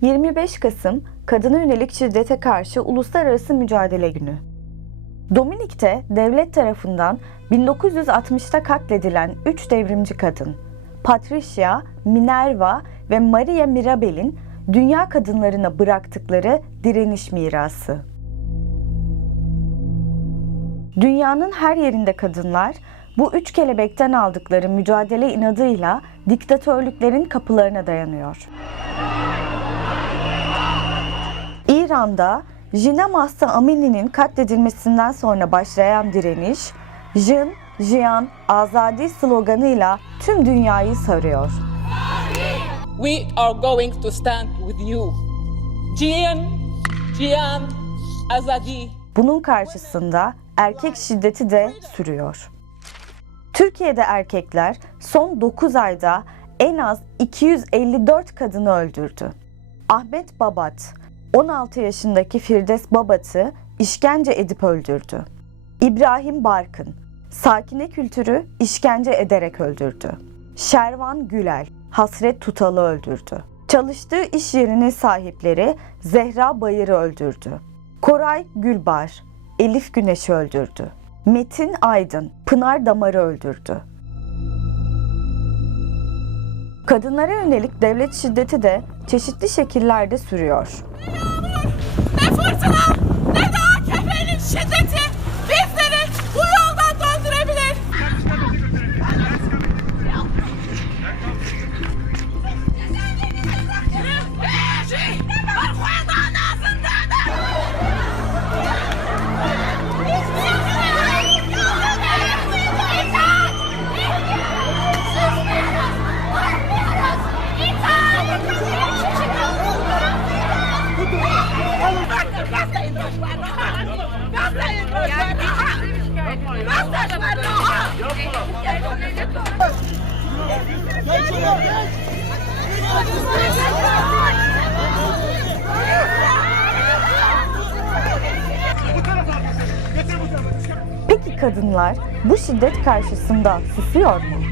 25 Kasım Kadına Yönelik Şiddete Karşı Uluslararası Mücadele Günü. Dominik'te devlet tarafından 1960'ta katledilen 3 devrimci kadın, Patricia, Minerva ve Maria Mirabel'in dünya kadınlarına bıraktıkları direniş mirası. Dünyanın her yerinde kadınlar bu üç kelebekten aldıkları mücadele inadıyla diktatörlüklerin kapılarına dayanıyor. İran'da Jina Mahsa Amini'nin katledilmesinden sonra başlayan direniş, Jin, Jiyan, Azadi sloganıyla tüm dünyayı sarıyor. We are going to stand with you. Jian, Jian, Azadi. Bunun karşısında erkek şiddeti de sürüyor. Türkiye'de erkekler son 9 ayda en az 254 kadını öldürdü. Ahmet Babat, 16 yaşındaki Firdevs Babat'ı işkence edip öldürdü. İbrahim Barkın, sakine kültürü işkence ederek öldürdü. Şervan Gülel, Hasret Tutal'ı öldürdü. Çalıştığı iş yerinin sahipleri Zehra Bayır'ı öldürdü. Koray Gülbar, Elif Güneş'i öldürdü. Metin Aydın, Pınar Damar'ı öldürdü. Kadınlara yönelik devlet şiddeti de çeşitli şekillerde sürüyor. ne fırtına ne de AKP'nin şiddeti Peki kadınlar bu şiddet karşısında susuyor mu?